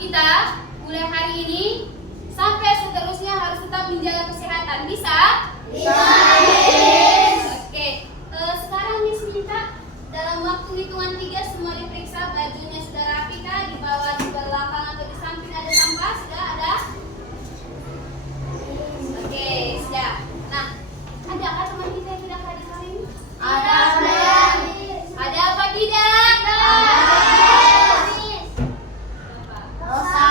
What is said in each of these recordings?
kita mulai hari ini sampai seterusnya harus tetap menjaga kesehatan. Bisa? Bisa. Oke. Sekarang Miss minta dalam waktu hitungan 3 semua diperiksa, bajunya sudah rapi kah? Di bawah, di belakang atau di samping ada sampah? Sudah ada? Oke, sudah. Nah, adakah teman kita yang tidak hadir hari ini? Ada. Ada apa tidak? Rosa.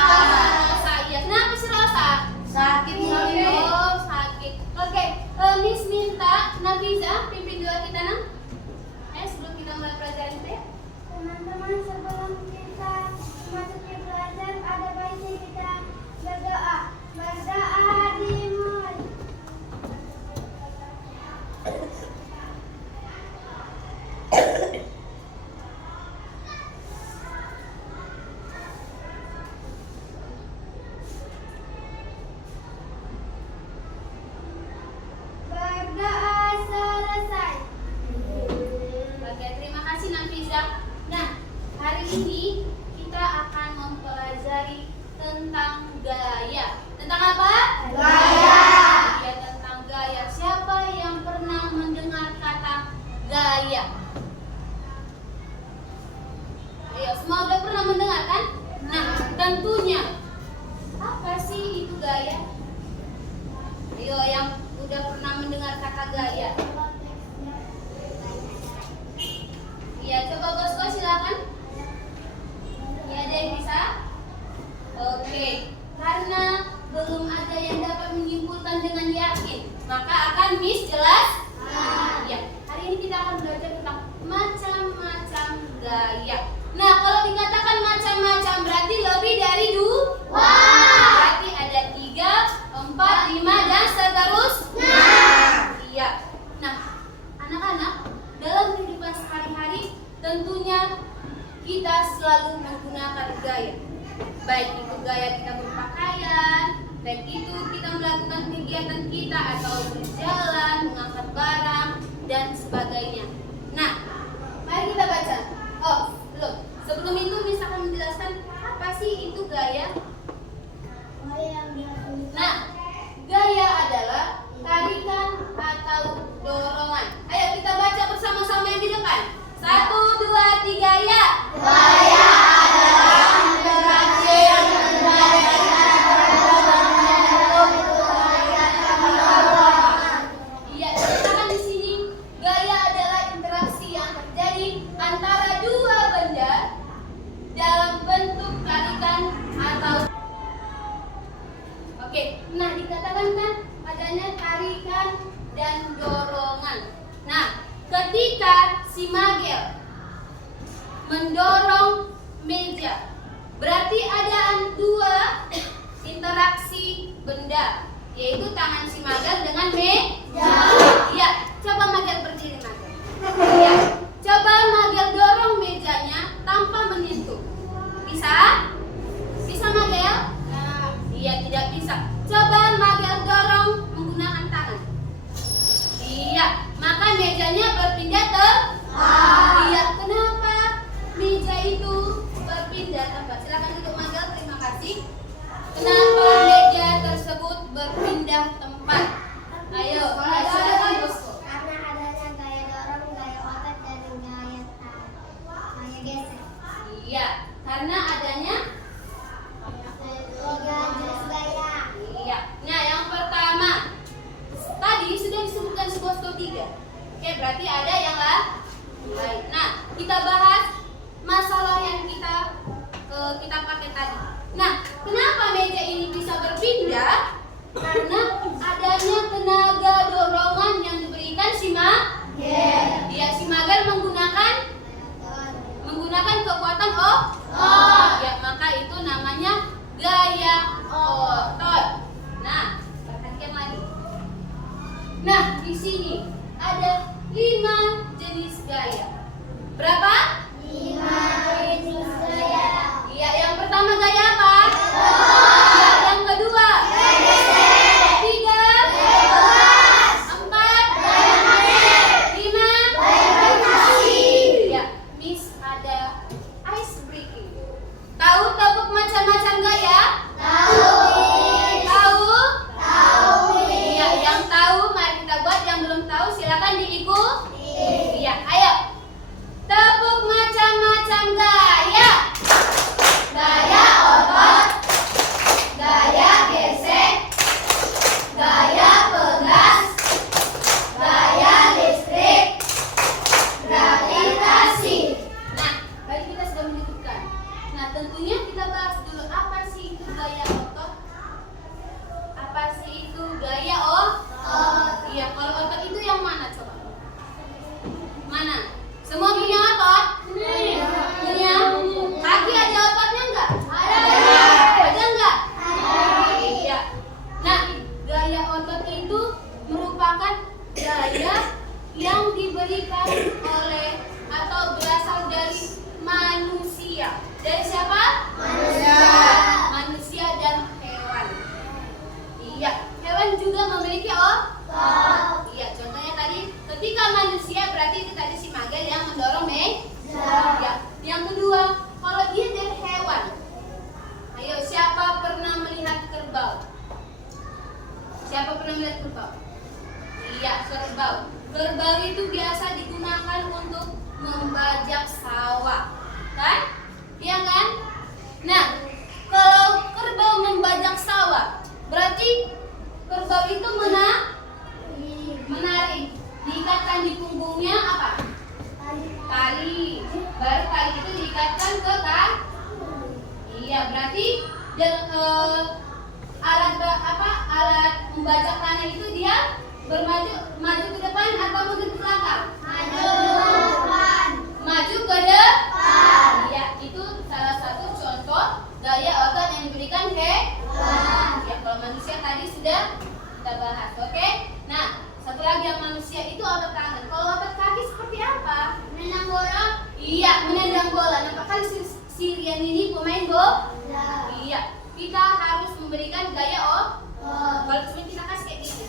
Rosa, iya. Kenapa sih Rosa? Sakit nih. Oh, sakit. Oke, Miss minta Nafiza pimpin doa kita nang. Sebelum kita mulai pelajaran kita ya. Teman-teman, sebelum kita memasuki pelajaran, ada baiknya kita berdoa. Berdoa dimulai. Berdoa selesai. Oke, terima kasih Nafiza. Nah, hari ini kita akan mempelajari tentang gaya. Tentang apa? Gaya. Ya, tentang gaya. Siapa yang pernah mendengar kata gaya? Ayo, semua udah pernah mendengar kan? Nah, tentunya apa sih itu gaya? Ayo, yang udah pernah mendengar kata gaya. Iya, coba bosku silakan. Ya, ada yang bisa? Oke, karena belum ada yang dapat menyimpulkan dengan yakin, maka akan Miss jelas. Ya, hari ini kita akan belajar tentang macam-macam gaya. Nah, kalau dikatakan macam-macam berarti lebih dari 2. Berarti ada 3, 4, 5 dan seterusnya. Iya. Nah, anak-anak, dalam kehidupan sehari-hari tentunya kita selalu menggunakan gaya. Baik itu gaya kita berpakaian, baik itu kita melakukan kegiatan kita atau berjalan, mengangkat barang dan sebagainya. Nah, mari kita baca. Oh, belum. Sebelum itu Miss akan menjelaskan apa sih itu gaya. Nah, gaya adalah tarikan atau dorongan. Ayo kita baca bersama-sama yang di depan. 1, 2, 3, ya. Gaya adalah interaksi yang terjadi Iya, dikatakan di sini gaya adalah interaksi yang terjadi antara dua benda dalam bentuk tarikan atau. Oke, nah dikatakan kan adanya tarikan dan dorongan. Nah, ketika si Magel mendorong meja, berarti ada 2 interaksi benda, yaitu tangan si Magel dengan meja. Iya, coba Magel berdiri Magel. Iya, coba Magel dorong mejanya tanpa menyentuh. Bisa? Bisa Magel? Iya, tidak bisa. Coba Magel dorong menggunakan tangan. Iya, maka mejanya berpindah Iya, kenapa meja itu berpindah tempat? Silakan duduk Magel, terima kasih. Kenapa meja tersebut berpindah tempat? Ayo, silakan bosku. Karena adanya gaya dorong, gaya otot, dan gaya gesek. Iya, karena adanya. 3 jenis gaya. Iya. Nah, yang pertama tadi sudah disebutkan si bosku 3. Oke, berarti ada yang lain. Nah, kita bahas masalah yang kita pakai tadi. Nah, kenapa meja ini bisa berpindah? Karena adanya tenaga dorongan yang diberikan si Magel. Dia si Magel menggunakan kekuatan ya, maka itu namanya gaya otot. Nah, perhatikan lagi. Nah, di sini ada 5 jenis gaya. Berapa? 5 jenis gaya. Iya, yang pertama gaya apa? Iya, yang kedua? Ketiga? 4? 5? Iya, Miss ada ice break pernah melihat kerbau? Iya, kerbau. Kerbau itu biasa digunakan untuk membajak sawah, kan? Iya kan? Nah, kalau kerbau membajak sawah, berarti kerbau itu menarik. Diikatkan di punggungnya apa? Tali. Baru tali itu diikatkan ke kaki. Iya, berarti alat membajak tanah itu dia maju ke depan atau mundur ke belakang? Maju ke depan. Iya, itu salah satu contoh gaya otot yang diberikan hewan. Ya, kalau manusia tadi sudah kita bahas, oke? Nah, satu lagi yang manusia itu otot tangan. Kalau otot kaki seperti apa? Menendang bola. Iya, menendang bola. Nampak kali si Rian ini pemain bola. Iya, kita harus memberikan gaya kalau cuma kita kasih kayak gini.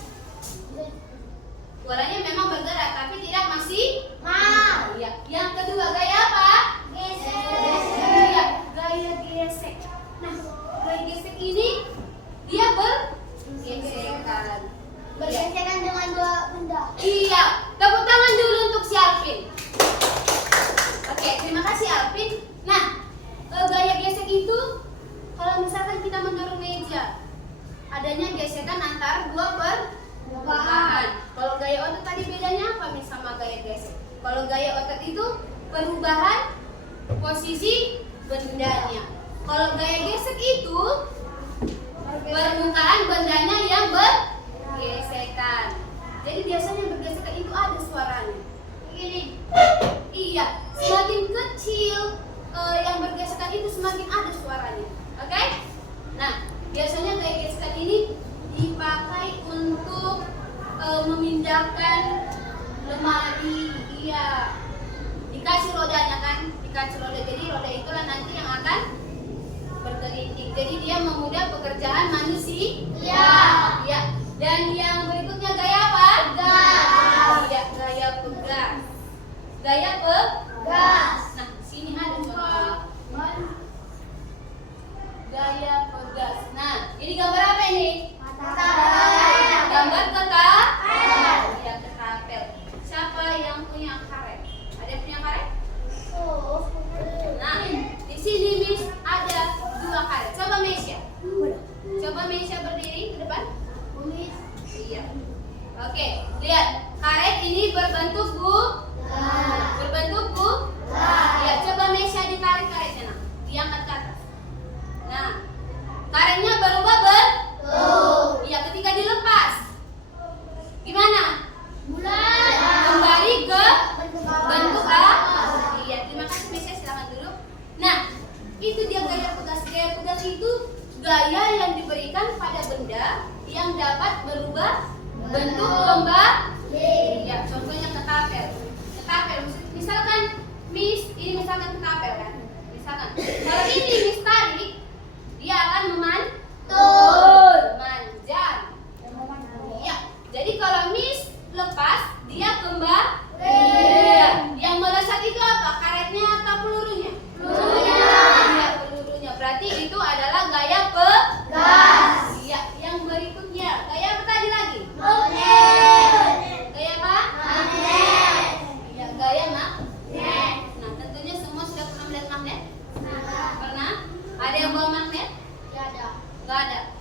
Bolanya memang bergerak tapi tidak maksimal. Iya. Yang kedua gaya apa? Gesek. Iya, gaya gesek. Nah, gaya gesek ini dia bergesekan. Bergesekan dengan dua benda. Iya, tepuk tangan dulu untuk si Alvin. Oke, terima kasih Alvin. Nah, gaya gesek itu kalau misalkan kita mendorong meja, adanya gesekan antar dua permukaan. Kalau gaya otot tadi bedanya apa sama gaya gesek? Kalau gaya otot itu perubahan posisi bendanya. Kalau gaya gesek itu permukaan bendanya yang bergesekan. Jadi biasanya bergesekan itu ada suaranya. Ini. Iya, semakin kecil yang bergesekan itu semakin ada suaranya. Oke? Nah, biasanya gaya gesekan ini dipakai untuk memindahkan lemari. Iya. Dikasih rodanya kan? Dikasih roda. Jadi roda itulah nanti yang akan bergelinting. Jadi dia memudah pekerjaan manusia. Iya. Dan yang berikutnya gaya apa? Gas. Iya, gaya pegas. Gaya pegas. Nah, sini ada contoh. Gaya pegas. Nah, ini gambar apa ini? Gambar ketapel. Iya, ketapel. Siapa yang punya karet? Ada yang punya karet? Nah, di sini Miss ada 2 karet. Coba Mesya. Coba Mesya berdiri ke depan. Iya. Oke, lihat. Karet ini berbentuk Iya, coba Mesya ditarik karetnya, nah. Diangkat ke atas. Nah, karetnya berubah bentuk. Iya, ketika dilepas. Gimana? Kembali ke bentuk A. Iya, terima kasih Mesya, silakan duduk. Nah, itu dia gaya pegas. Gaya pegas itu gaya yang diberikan pada benda yang dapat berubah bentuk kembali. Iya, contohnya ketapel. Ketapel, misalkan Miss, ini misalkan ketapel kan? Misalkan, kalau ini Miss tarik, dia akan memanjang. Iya, jadi kalau Miss lepas, dia kembali. Iya. Yang melesat itu apa? Karetnya atau pelurunya? Iya, pelurunya. Berarti itu adalah gaya pegas. Iya, yang berikutnya gaya apa tadi lagi? Gaya apa? Iya, gaya magnet. Nah, tentunya semua sudah pernah melihat magnet? Pernah? Ada yang bawa magnet? Gak ada.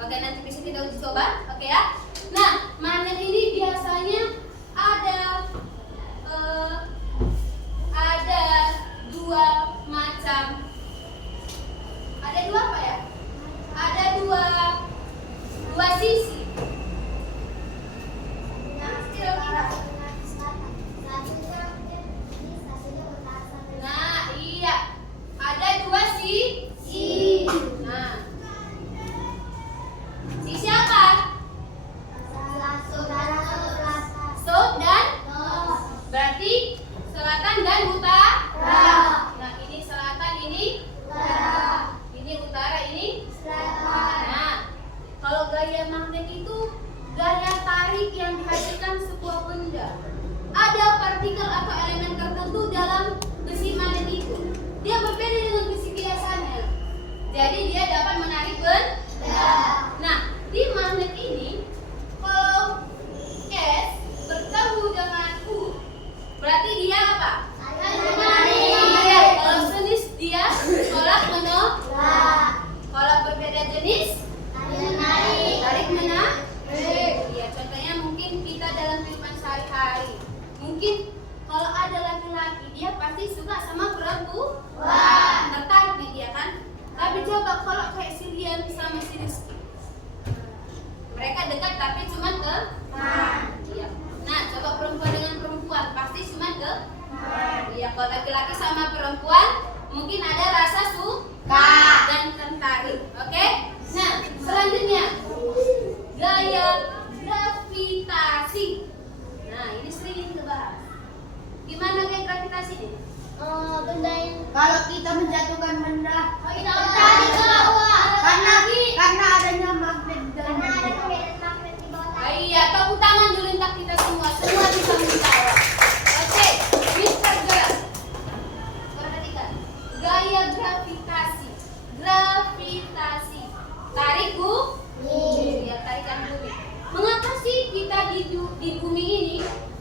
Oke, nanti bisa kita uji coba. Oke ya. Nah, magnet ini biasanya ada 2 macam. Ada 2 apa ya? Ada 2 sisi. Nah, iya. Ada 2 sisi. Nah. Sisi apa? South dan berarti selatan dan utara. Nah, ini selatan, ini utara, ini. Nah, kalau gaya magnet itu gaya tarik yang dihasilkan sebuah benda. Ada partikel atau elemen tertentu dalam besi magnet itu. Dia berbeda dengan besi biasanya. Jadi dia dapat menarik benda. Nah, di magnet ini kalau dekat tapi cuma teman. Iya. Nah, coba perempuan dengan perempuan pasti cuma teman. Iya, kalau laki-laki sama perempuan mungkin ada rasa suka dan tertarik. Oke? Nah, selanjutnya gaya gravitasi. Nah, ini sering kita bahas. Gimana gaya gravitasi ini? Benda yang Kalau kita menjatuhkan benda tertarik ke bawah. karena adanya magnet dan Karena ada magnet di bawah tanah. Iya, tepuk tangan dulu untuk kita semua. Semua bisa menjawab. Oke, Mister gerak. Perhatikan. Gaya gravitasi. Gravitasi. Tarik bu. Iya, tarikan bumi. Mengapa sih kita di bumi ini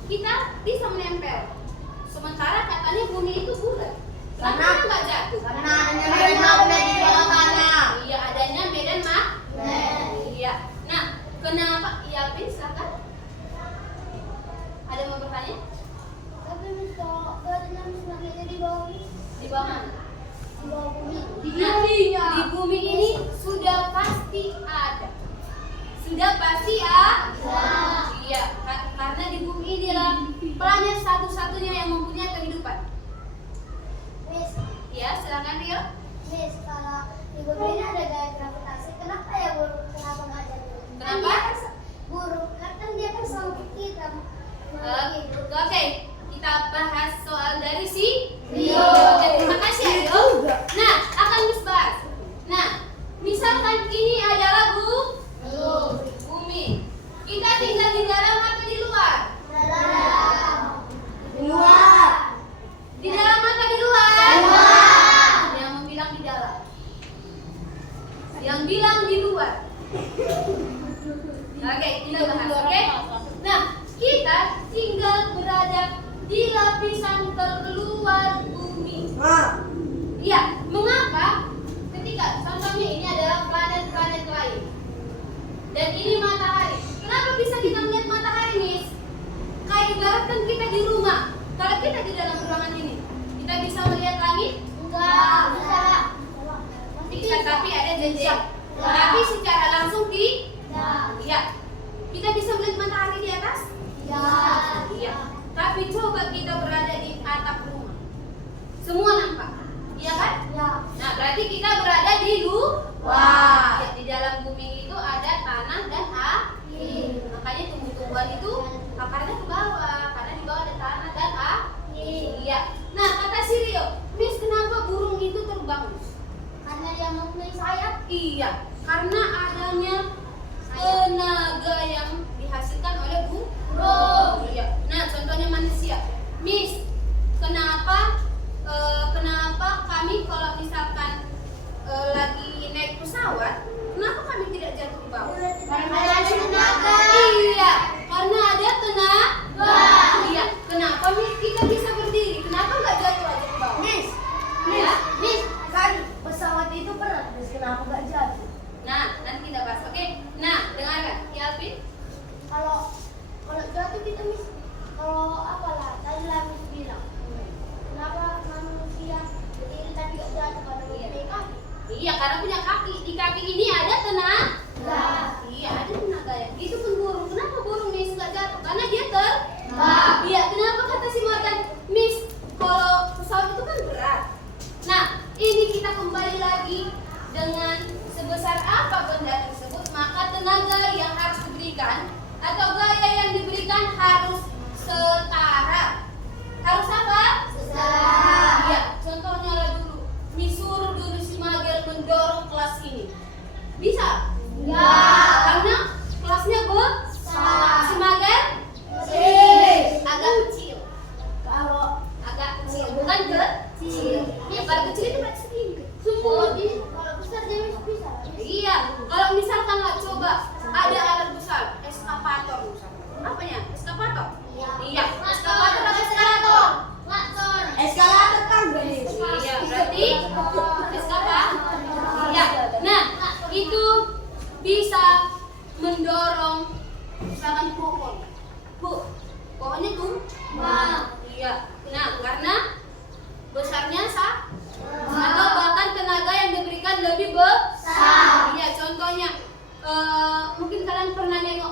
kita bisa menempel? Sementara katanya bumi itu bulat. Kenapa nggak jatuh? karena adanya medan magnet di bawah tanah. Iya, adanya medan magnet. Iya. Nah, kenapa? Iya, Pin, silakan. Ada yang mau bertanya? Tapi kalau ada magnetnya di bawah ini, Di bawah mana? di bawah bumi. Di bumi ini sudah pasti ada. Sudah pasti ada. Iya, karena di bumi inilah planet satu-satunya yang mempunyai kehidupan. Miss, Ya, silakan Rio. Miss, kalau di bumi ini ada gaya gravitasi, kenapa ya burung? Kenapa nggak jatuh? Kenapa? Burung, kan dia kan sama kita. Oke, kita bahas soal dari si Rio. Oke, terima kasih ya Rio. Nah, akan Miss bahas. Nah, misalkan ini adalah bumi. Kita tinggal di dalam atau di luar? Di luar. Di dalam atau di luar? Yang bilang di dalam. Yang bilang di luar. Oke, kita bahas. Oke. Nah, kita tinggal berada di lapisan terluar bumi. Iya, mengapa? Ketika contohnya ini adalah planet-planet lain. Dan ini matahari. Kenapa bisa kita melihat matahari, Miss? Kayak ibaratkan kita di rumah. Kalau kita di dalam ruangan ini, kita bisa melihat langit? Enggak, Bisa, tapi ada jejak. Tapi secara langsung iya. Kita bisa melihat matahari di atas? Iya. Tapi coba kita berada di atap rumah. Semua nampak. Iya kan? Nah, berarti kita berada di luar. Ya, di dalam bumi itu ada tanah dan air. Makanya tumbuh-tumbuhan itu akarnya ke bawah, karena di bawah ada tanah dan air. Iya. Nah, kata si Rio, Miss, kenapa burung itu terbang? Karena dia mempunyai sayap. Iya, karena adanya tenaga yang dihasilkan oleh burung. Iya. Nah, contohnya manusia. Miss, kenapa kami kalau misalkan lagi naik pesawat, kenapa kami tidak jatuh ke bawah? Karena ada tenaga. Iya, karena ada tenaga. Iya, kenapa Miss kita bisa berdiri? Kenapa nggak jatuh aja ke bawah? Ya? Kan pesawat itu berat, terus kenapa nggak jatuh? Nah, nanti kita bahas. Oke. Nah, dengarkan, ya Alvin. Kalau jatuh kita Miss, kalau apalah tadi lah Miss bilang, kenapa manusia berdiri tapi nggak jatuh karena mempunyai kaki? Iya, karena punya kaki. Di kaki ini ada tenaga. Iya, ada tenaga ya. Itu pun burung. Kenapa burung Miss nggak jatuh? Karena dia Iya, kenapa kata si Morgan, Miss, kalau pesawat itu kan berat. Nah, ini kita kembali lagi dengan sebesar apa benda tersebut, maka tenaga yang harus diberikan atau gaya yang diberikan harus setara. Harus apa? Setara. Iya, contohnya lah dulu. Disuruh dulu si Magel mendorong kelas ini. Bisa? Ya. Karena kelasnya besar. Si Magel agak kecil. Kalau Agak kecil, bukan kecil. Yang paling kecil itu berarti segini. Semua. Kalau besar dia Miss bisa. Iya, kalau misalkan lah coba ada alat besar, eskavator misalnya. Apanya? Eskavator? Iya, eskavator atau eskalator? eskalator kan guys. Iya, berarti eskavator. Iya. Nah, itu bisa mendorong misalkan pohon. Pohonnya tumbang. Iya. Nah, karena besarnya atau bahkan tenaga yang diberikan lebih besar. Iya, contohnya mungkin kalian pernah nengok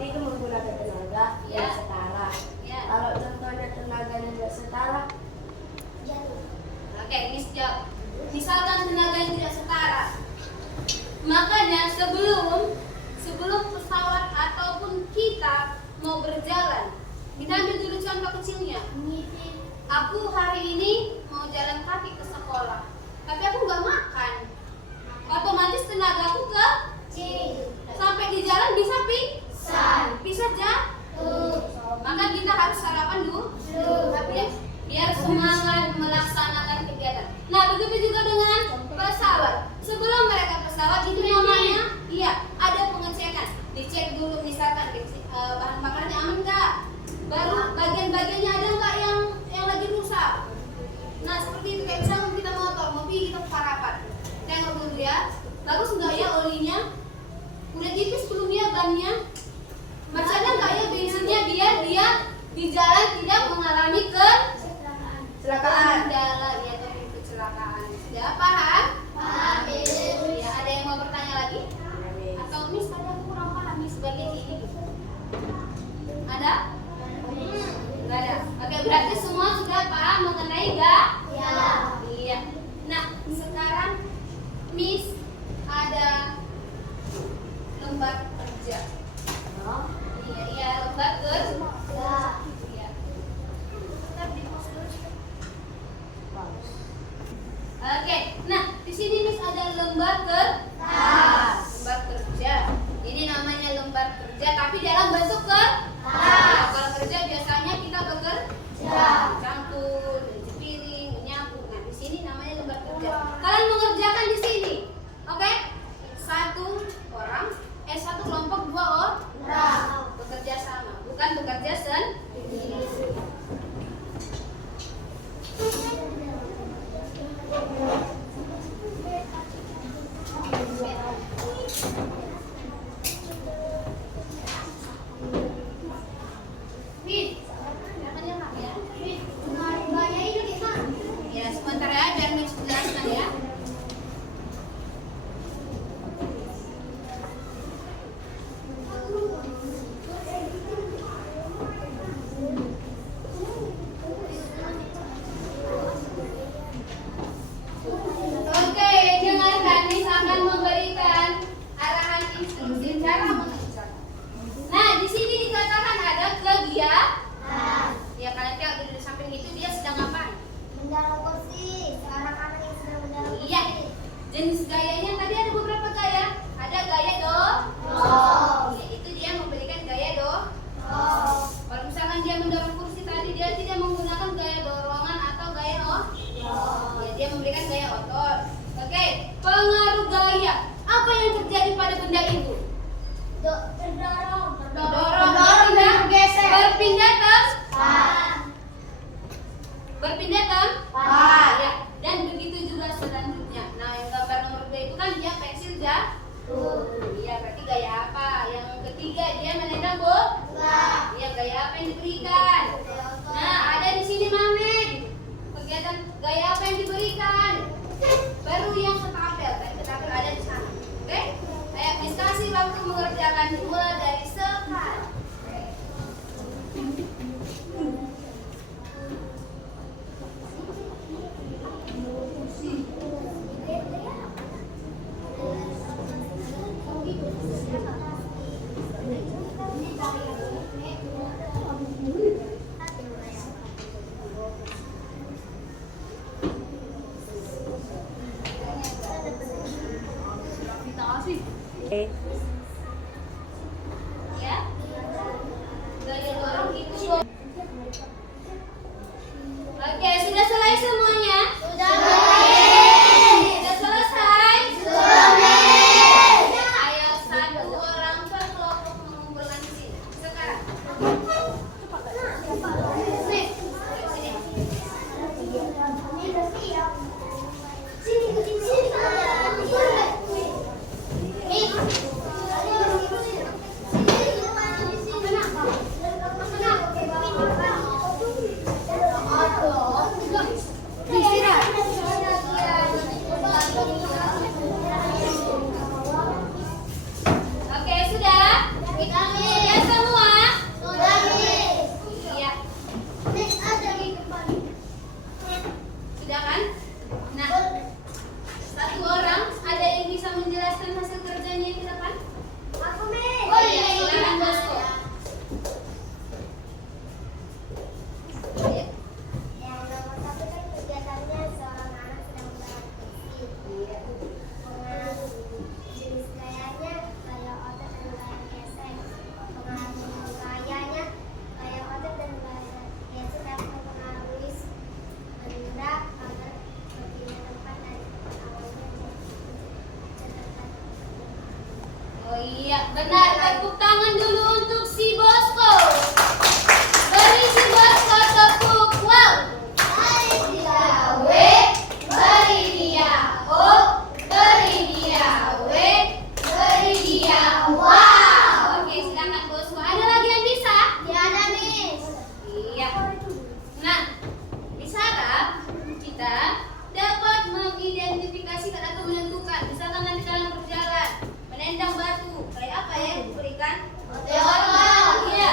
itu menggunakan tenaga Ya. yang setara. Ya. Kalau contohnya tenaganya tidak setara, Jatuh. Oke, ini sejak misalkan tenaga yang tidak setara. Makanya sebelum pesawat ataupun kita mau berjalan, kita ambil dulu contoh kecilnya. Ngisi. Aku hari ini mau jalan kaki ke sekolah, tapi aku nggak makan. Otomatis tenagaku ke sampai di jalan bisa bisa jatuh. Maka kita harus sarapan dulu, biar semangat melaksanakan kegiatan. Nah, begitu juga dengan pesawat. Sebelum mereka pesawat itu namanya, ada pengecekan. Dicek dulu misalkan bahan bakarnya aman nggak, baru bagian-bagiannya ada nggak yang lagi rusak. Nah, seperti itu kayak misalnya kita mobil kita parapat. Tengok dulu ya, bagus nggak ya olinya? Udah tipis belum ya bannya? Masih ada nggak ya bensinnya biar dia di jalan tidak mengalami kecelakaan jalan ya, tapi kecelakaan. Sudah paham? Ya, ada yang mau bertanya lagi? Atau Miss ada yang kurang paham Miss bagian ini? Ada? Nggak ada. Oke, berarti semua sudah paham mengenai Iya. Nah, sekarang Miss ada lembar kerja. Iya, lembar kerja. Iya. Kita di pos dulu. Oke, nah di sini Miss ada lembar kerja. Ini namanya lembar kerja, tapi dalam bentuk kertas. Kalau kerja biasanya kita bekerja, campur, cuci piring, menyapu. Nah di sini namanya lembar kerja. Kalian mengerjakan di sini, oke? Satu kelompok 2 orang bekerja sama, bukan bekerja sendiri. Ya, sebentar ya, biar Miss jelaskan ya. Oke, dengarkan, Miss akan memberikan arahan instruksi cara mengerjakan. Nah, di sini dikatakan ada kegiatan. Ya, kalian lihat dulu di samping itu dia sedang ngapain? Mendorong kursi, anak-anak yang sedang mendorong kursi. Iya. Jenis gayanya tadi ada beberapa gaya. Ada gaya dorong. Ya, itu dia memberikan gaya dorong. Kalau misalkan dia mendorong kursi tadi, dia tidak menggunakan gaya dorongan atau gaya ya, dia memberikan gaya otot. Oke, pengaruh gaya. Apa yang terjadi pada benda itu? Terdorong. Berpindah tempat. Ya. Dan begitu juga selanjutnya. Nah, yang gambar nomor 2 itu kan dia pensil jatuh. Iya, berarti gaya apa? Yang ketiga dia menendang bola. Iya, gaya apa yang diberikan? Nah, ada di sini Mamet. Kegiatan gaya apa yang diberikan? Baru yang ketapel. Tadi ketapel ada di sana. Oke? Ayo, Miss kasih waktu mengerjakan mulai dari sekarang. Ya. Gaya dorong itu. Oke, sudah selesai semuanya? Sudah selesai? Ayo satu orang per kelompok mengumpulkan di sini. Sekarang. Sini. Oh iya, benar. Tepuk tangan dulu untuk si Bosco. Beri si Bosco tepuk. Wow. Beri dia W, Beri dia O, beri dia W, beri dia wow. Oke, silakan Bosco. Ada lagi yang bisa? tiada Miss. Iya. Nah, diharap kita dapat mengidentifikasikan atau menentukan. Misalkan nanti kalian berjalan, menendang batu, kayak apa ya yang diberikan? Otot. Iya.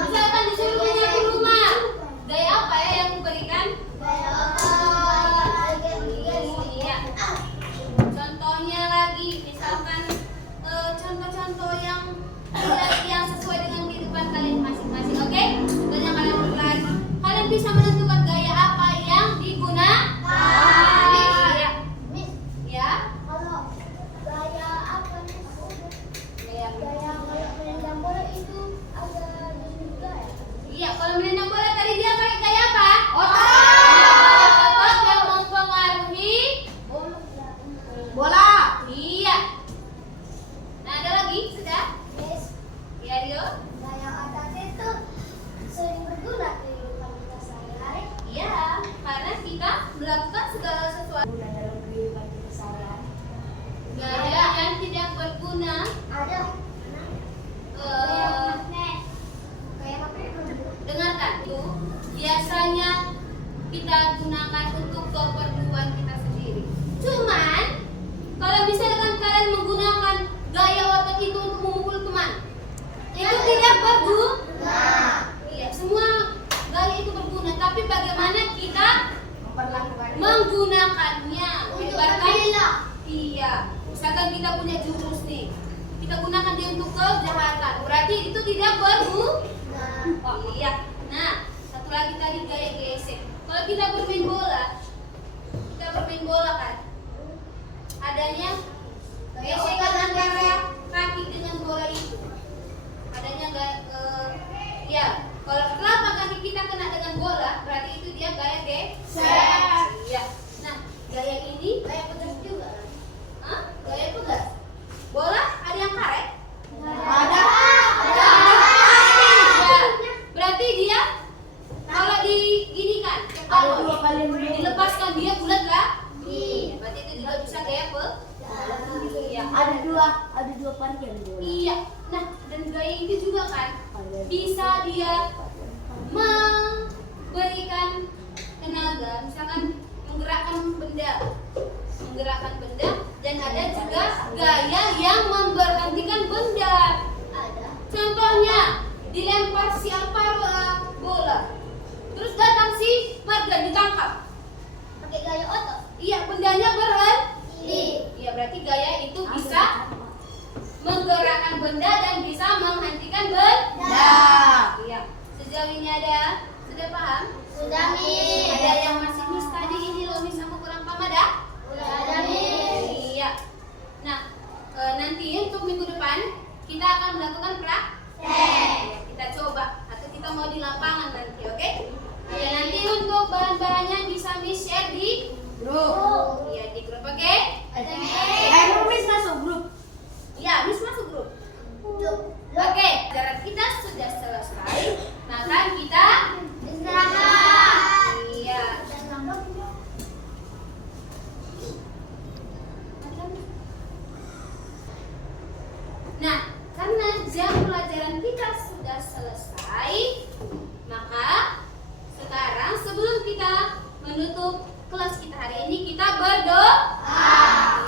Misalkan disuruh menyapu rumah, gaya apa ya yang diberikan? Gaya otot. Iya. Contohnya lagi, misalkan contoh-contoh yang sesuai dengan kehidupan kalian masing-masing. Oke? Contohnya kalian berlari. Kalian bisa menentukan gaya apa yang digunakan. Iya. Miss, Ya. kalau gaya apa Miss? Gaya. Gaya kalau menendang bola itu ada juga ya? Iya, kalau menendang bola tadi dia pakai gaya apa? Otot. Otot yang mempengaruhi Bola. iya. Nah, ada lagi? Sudah? Miss, Ya, Rio. gaya otot itu sering berguna di kehidupan kita sehari-hari. Iya, karena kita melakukan segala sesuatu. Guna dalam kehidupan kita sehari-hari. Gaya yang tidak berguna. Ada. eh, Kayak apa itu? Dengarkan itu biasanya kita gunakan untuk keperluan kita sendiri. Cuman kalau misalkan kalian menggunakan gaya otot itu untuk memukul teman, itu tidak berguna. Iya, semua gaya itu berguna, tapi bagaimana kita Memperlakukan. menggunakannya? Untuk Ibaratkan- membela. Iya, misalkan kita punya jurus nih, kita gunakan dia untuk kejahatan, berarti itu tidak berguna. Nah, Oh iya. Nah, satu lagi tadi gaya gesek. Kalau kita bermain bola kan, adanya gesekan antara kaki dengan bola itu. Adanya ya. Kalau telapak kaki kita kena dengan bola, berarti itu dia gaya gesek. Iya. Nah, gaya ini, kayak pedas juga. hah? Gaya pegas. Bola ada yang karet? Ada. Ya. Berarti dia kalau diginikan, Ada dua kali yang dilepaskan dia bulat lah. Iya. Berarti itu juga bisa gaya Iya. Ada dua varian bola. Iya. Nah, dan gaya ini juga kan bisa dia memberikan tenaga, misalkan menggerakkan benda, dan ada juga gaya yang memberhentikan benda. Ada. Contohnya, dilempar si Alvaro bola, terus datang si Margan ditangkap. Pakai gaya otot. Iya, bendanya berhenti. Ini. Iya, berarti gaya itu bisa menggerakkan benda dan bisa menghentikan benda. Iya. Sejauh ini ada, sudah paham? Sudah Miss. Ada yang masih miss tadi ini loh, miss aku kurang paham ada? Udah ada Miss. Iya. Nah, nanti untuk minggu depan kita akan melakukan praktek. Kita coba atau kita mau di lapangan nanti, oke? Ya, nanti untuk bahan-bahannya bisa miss share di Grup. iya di grup, oke? Miss masuk grup. Iya, miss masuk grup. Oke, pelajaran kita sudah selesai. Maka kita Istirahat. iya. Nah, karena jam pelajaran kita sudah selesai, maka sekarang sebelum kita menutup kelas kita hari ini, kita berdoa.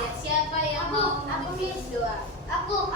Ya, siapa yang mau memimpin doa? Aku.